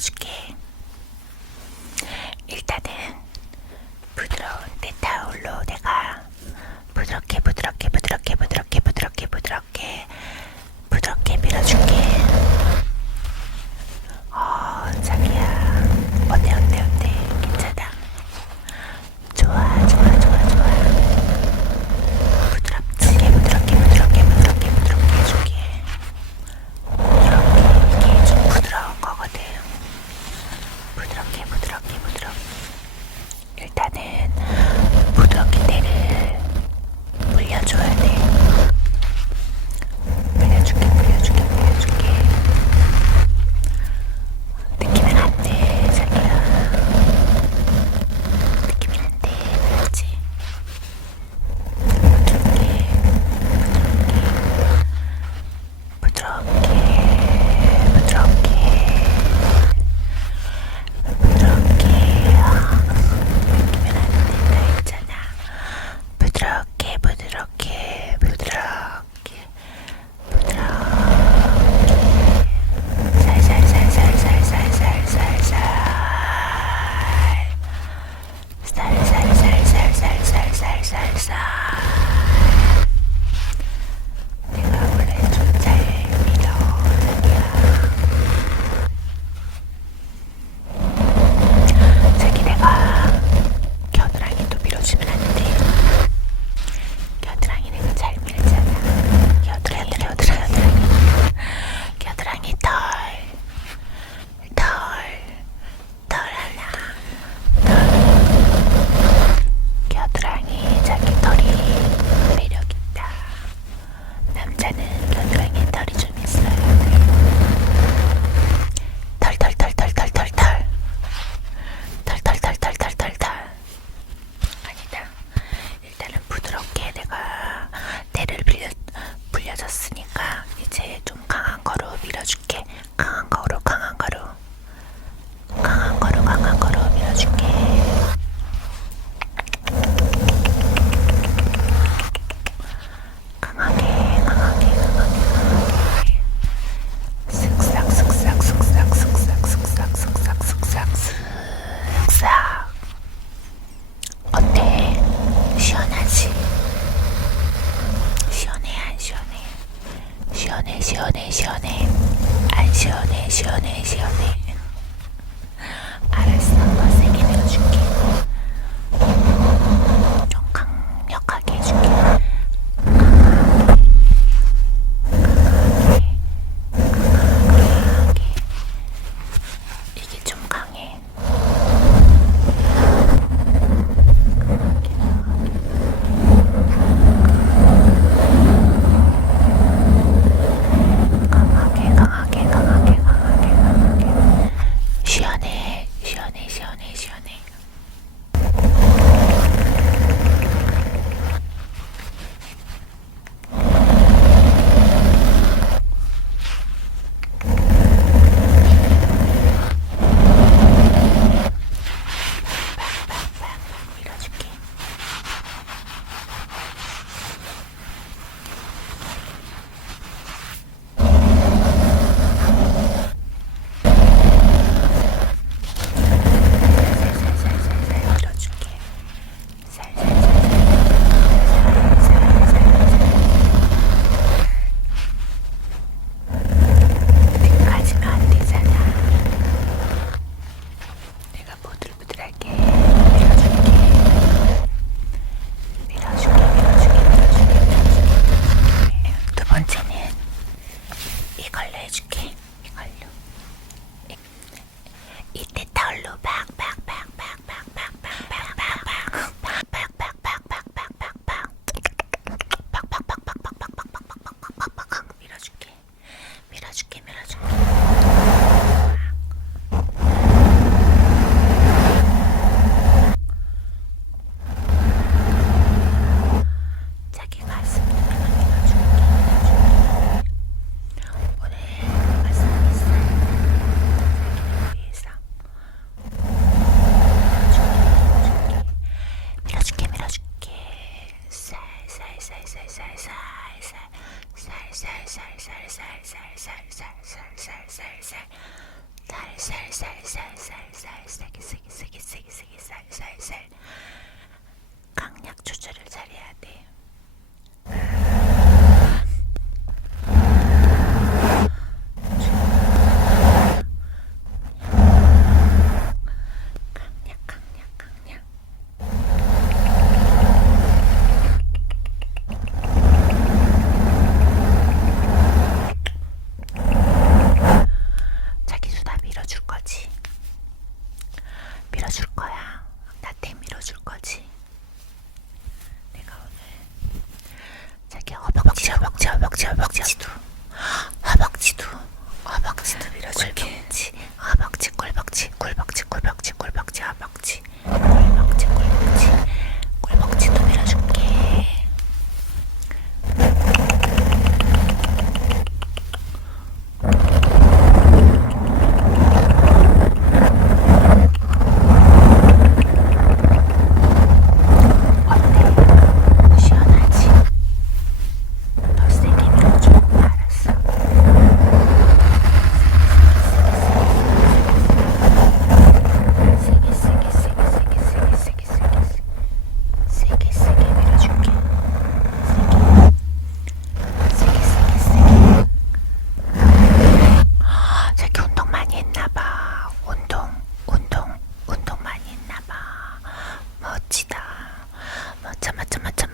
밀어줄게. 저는 시원해 시원해 시원해. 안 시원해 시원해 시원해. 알았어. 더 세게 밀어줄게. say, say, say. 벽지 꿀벽지 꿀벽지와 벽지. 멋지다. 멋져, 멋져, 멋져,